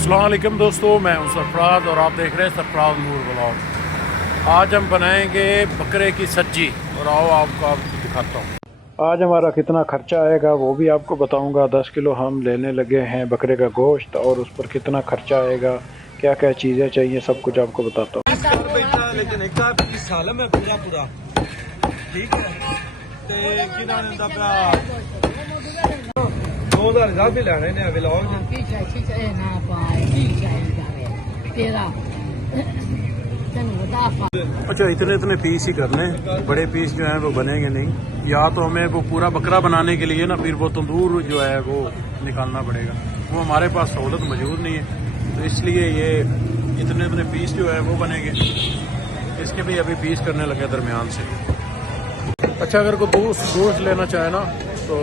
अस्सलाम वालेकुम दोस्तों, मैं हूं सरफराज और आप देख रहे हैं सरफराज नूर ब्लॉग। आज हम बनाएंगे बकरे की सब्जी और आओ आपको दिखाता हूं। आज हमारा कितना खर्चा आएगा वो भी आपको बताऊंगा। 10 किलो हम लेने लगे हैं बकरे का गोश्त और उस पर कितना खर्चा आएगा, क्या क्या चीज़ें चाहिए, सब कुछ आपको बताता हूँ। लेकिन एक साल में पूरा पूरा ठीक है ते की नाम दा भरा 2000 गा भी लेने ने व्लॉग अच्छा, इतने इतने पीस ही करने, बड़े पीस जो हैं वो बनेंगे नहीं। या तो हमें वो पूरा बकरा बनाने के लिए ना फिर वो तंदूर जो है वो निकालना पड़ेगा, वो हमारे पास सहूलत मौजूद नहीं है, तो इसलिए ये इतने इतने पीस जो है वो बनेंगे। इसके भी अभी पीस करने लगे दरमियान से। अच्छा, अगर कोई गोश्त लेना चाहे ना तो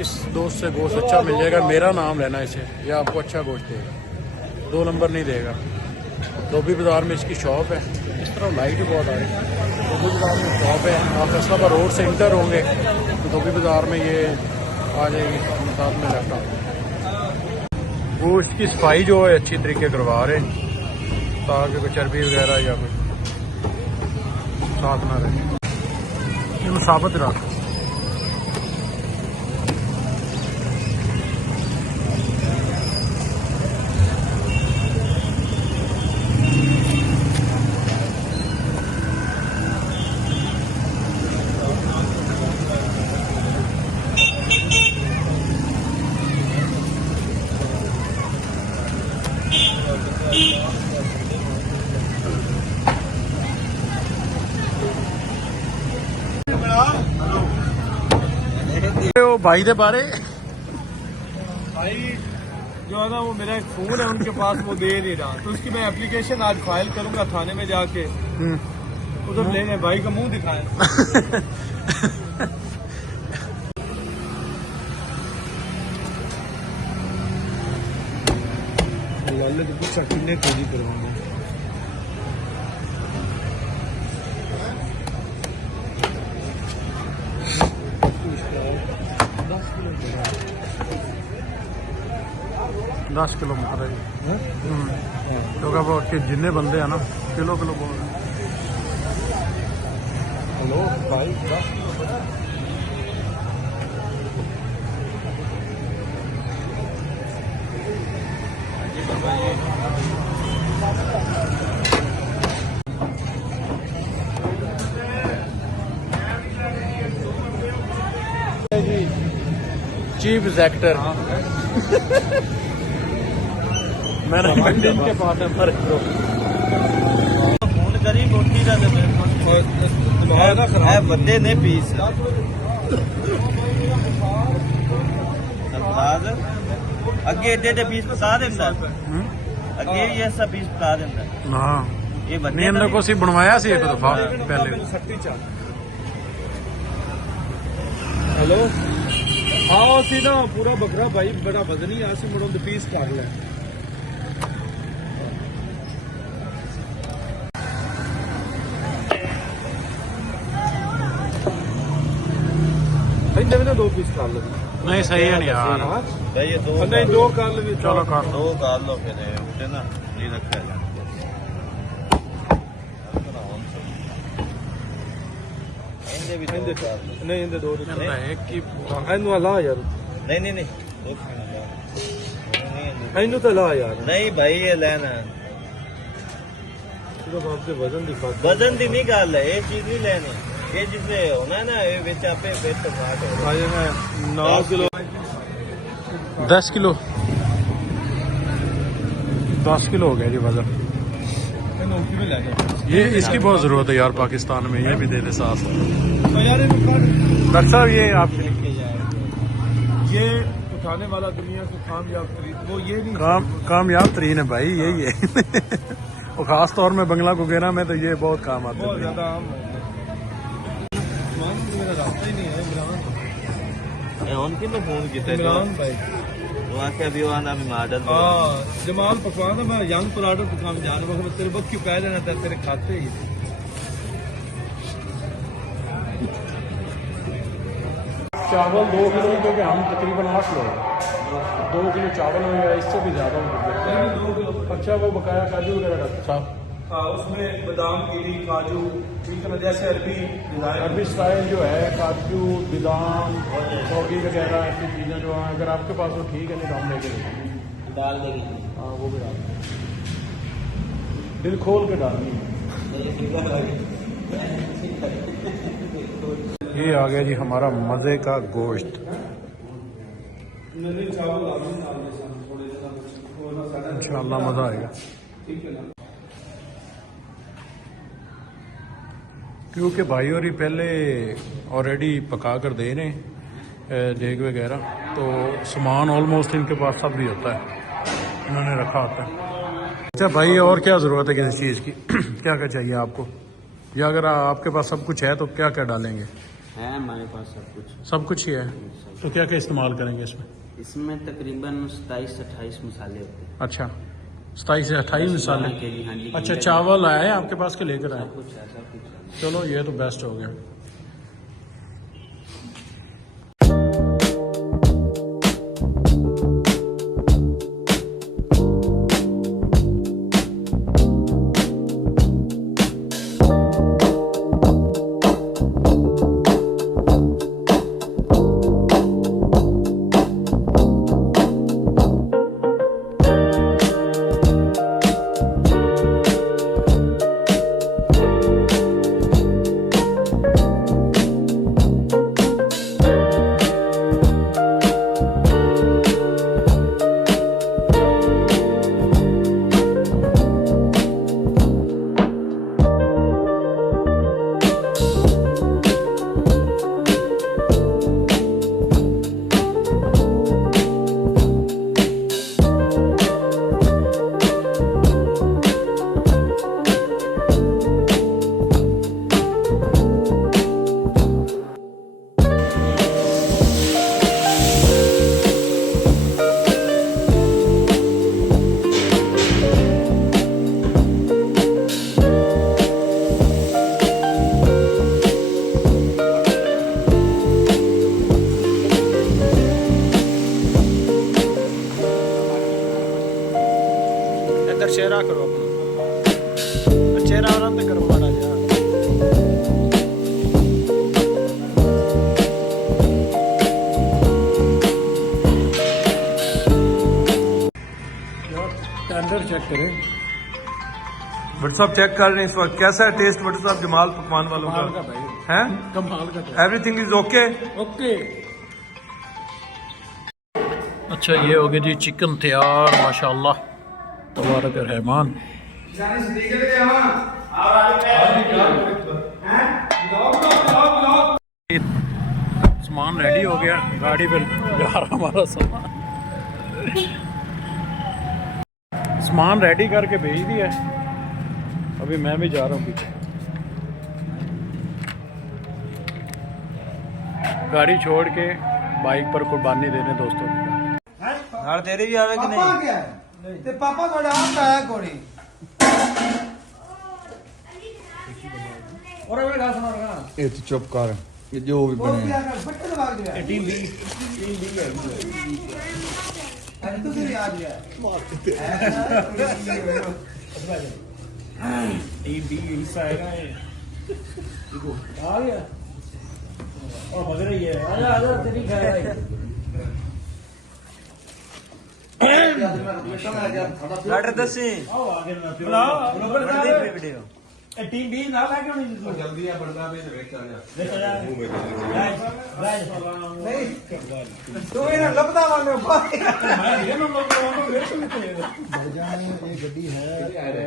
इस दोस्त से गोश्त अच्छा मिल जाएगा। मेरा नाम लेना इसे, यह आपको अच्छा गोश्त देगा, 2 नंबर नहीं देगा। धोबी बाज़ार में इसकी शॉप है। इस तरह लाइट ही बहुत आ रही है। धोबी बाज़ार में शॉप है, आप फैसलाबाद रोड से इंटर होंगे तो धोबी बाज़ार में ये आ जाएगी, साथ में लैपटॉप। वो इसकी सफाई जो है अच्छी तरीके करवा रहे हैं ताकि कोई चर्बी वगैरह या कोई साथ ना रहे। ये साबित रख भाई दे बारे भाई जो है ना वो मेरा एक फोन है उनके पास, वो दे नहीं रहा, तो उसकी मैं एप्लीकेशन आज फाइल करूंगा थाने में जाके, उधर लेने भाई का मुंह दिखाएं। वाले तो पूछा कितने केजी करवाऊंगा। 10 किलो मटर है क्योंकि वो जिन्ने बंदे हैं ना किलो किलो बोल। हेलो भाई 10 चीफ एग्जेक्टर मैंने के पास है पर फोन करी रोटी का बंदे ने पीस अगे एडे एडे पीस पका देंदा, अगे भी ऐसा पीस पका देंदा। हाँ, ये बंदे ने को सी बनवाया सी एक दफा पहले। हेलो हाँ सी ना पूरा बकरा भाई बड़ा वजनी आ सी मुड़ो पीस कर ले। मैंने 2 पीस कर लो। नहीं सही है नहीं यार, ये 2 नहीं 2 कर लो। चलो कर 2 कर लो फिर उठे ना नहीं रखा जा। नहीं इनके 2 एक की इनू ला यार। नहीं नहीं नहीं इनू तो ला यार। नहीं भाई ये लेना वजन दिखा, वजन की नहीं गल है, ये चीज नहीं लेनी, ये जिससे होना है ना ये बेच आपे बेच तो घाट है। भाई मैं 9 किलो 10 किलो 10 किलो हो गया जी वजन। ये इसकी बहुत जरूरत है यार पाकिस्तान में, ये भी दे दे साथ। डॉक्टर साहब ये आपके ये उठाने वाला दुनिया से कामयाब तरीन वो ये नहीं कामयाब तरीन है भाई, यही है। और खास तौर में बंगला गुगेरा में तो ये बहुत काम आता है, बहुत ज्यादा आम है। मेरा रास्ता ही नहीं है इमरान फोन किया इमरान भाई वहाँ भी आना मॉडल जमाल पकवान मैं यंग पराठा दुकान में जाने वक्त तेरे वक्त क्यों कह देना था, तेरे खाते ही चावल 2 किलो क्योंकि हम तकरीबन 8 लोग। 2 किलो चावल हो गया, इससे भी ज़्यादा हो गया। 2 किलो। अच्छा वो बकाया काजू वगैरह डॉक्टर साहब? हाँ, उसमें बादाम कीड़ी काजू, ठीक है ना, जैसे अरबी डिजाइन। अरबी स्टाइल जो है काजू बादाम सौगी वगैरह ऐसी चीज़ें जो हैं, अगर आपके पास हो ठीक है, नहीं तो हम लेके देंगे। डाल देंगे। हाँ वो भी डाल दिल खोल के डालनी है। ये आ गया जी हमारा मज़े का गोश्त। इंशाल्लाह मज़ा आएगा। क्योंकि भाई और ही पहले ऑलरेडी पका कर दे रहे हैं देग वगैरह, तो सामान ऑलमोस्ट इनके पास सब भी होता है, इन्होंने रखा होता है। अच्छा भाई, और क्या ज़रूरत है किसी चीज़ की? क्या क्या चाहिए आपको, या अगर आपके पास सब कुछ है तो क्या क्या डालेंगे? है हमारे पास सब कुछ ही है, तो क्या क्या इस्तेमाल करेंगे इसमें? इसमें तकरीबन 27-28 मसाले होते हैं। अच्छा, 27 से 28 मसाले। हाँ जी। अच्छा, चावल आए आपके पास के लेकर आए? सब कुछ है, सब कुछ है। चलो ये तो बेस्ट हो गया। चेहरा करो अपना, चेहरा आराम से करो माड़ा जा। टेंडर चेक करें। भट्ट साहब चेक कर रहे हैं इस वक्त, कैसा है टेस्ट भट्ट साहब जमाल पकवान वालों कमाल का? का भाई, है कमाल का। Everything is okay. ओके। अच्छा, ये हो गया जी चिकन तैयार, माशाल्लाह तबारक रहमान। सामान रेडी हो गया, गाड़ी पे जा रहा हमारा सामान रेडी करके भेज दिया। अभी मैं भी जा रहा हूँ पीछे, गाड़ी छोड़ के बाइक पर कुर्बानी देने दोस्तों की। तेरे भी आवे कि नहीं? ते पापा थोड़ा आप आया कोनी और अबे गा सुना रहा ये तो चुप कर, ये जो भी और बने क्या कर फट लगा दिया टीम बी अरे तू तेरी आ गया टीम बी हिस्सा आएगा ये, देखो आ गया और भग रही है। आजा आजा, तेरी खैर है। डॉक्टर दसी आओ आगे ना वीडियो टीम बी ना लाके होनी जल्दी है बंदा पे वेट कर नहीं तू ये लपदा वाले भाई ये ना लोग ये गड्डी है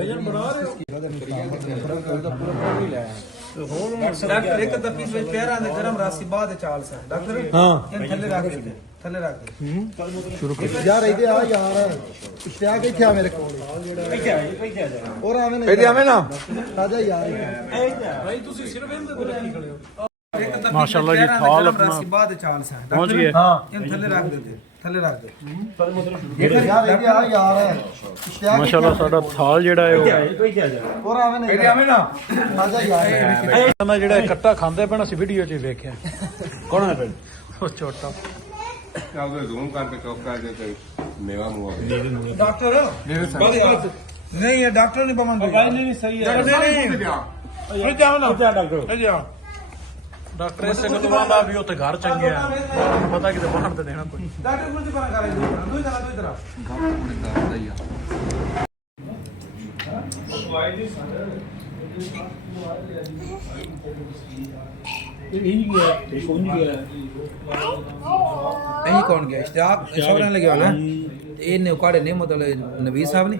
वजन बढ़ा रहे हो। डॉक्टर एक तपीस में पैर आंदे गरम रासी बाद चाल सा डॉक्टर हां थल्ले रख दे थल्ले रख दे शुरू कर यार इधर आ यार इश्तिया के क्या मेरे को और आवे ना इधर आवे ना राजा यार भाई तुसी सिर्फ इन दे रखी खड़े हो। एक तपीस माशाल्लाह जी, थाल अपना रासी बाद चाल सा पहुंच गए। हां थल्ले रख दे थल्ले रख दे यार इधर आ यार इश्तिया माशाल्लाह साडा थाल जेड़ा है और आवे ना इधर आवे ना राजा यार मैं जेड़ा कट्टा खांदे पैना सी वीडियो च देखिया। कौन है फिर? ਉਹ ਛੋਟਾ ਚੱਲਦੇ ਜ਼ੂਮ ਕਰਕੇ ਚੁੱਕ ਕਰਕੇ ਤੇ ਮੇਵਾ ਮੂਆ डॉक्टर नहीं है डॉक्टर नहीं बमन नहीं सही है ਡਾਕਟਰ ਇਸੇ ਗੱਲ ਵਾਲਾ ਵੀ ਉੱਥੇ ਘਰ ਚੰਗੇ ਆ ਤੁਹਾਨੂੰ ਪਤਾ ਕਿਤੇ ਬਾਹਰ ਤੇ ਦੇਣਾ ਕੋਈ डॉक्टर कुछ बना कर दो इधर यही कौन गया इश्तियाक शौरन लगे ना ਇਹਨੇ ਉਕਾੜੇ ਨੇ ਮਤਲਬ ਨਬੀ ਸਾਹਿਬ ਨੇ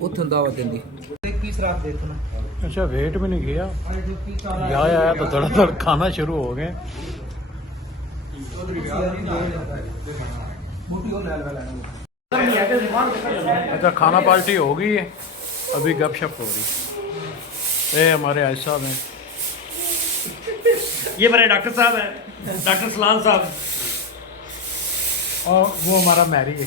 ਉੱਥੋਂ ਦਾਵਤ ਦਿੰਦੀ एक पीस रात देखो ना अच्छा वेट भी नहीं गया यहाँ आया तो थोड़ा थोड़ा खाना शुरू हो गए अच्छा खाना पार्टी हो गई है अभी गपशप हो रही ये हमारे आय साहब हैं ये हमारे डॉक्टर साहब हैं डॉक्टर सलाम साहब और वो हमारा मैरी है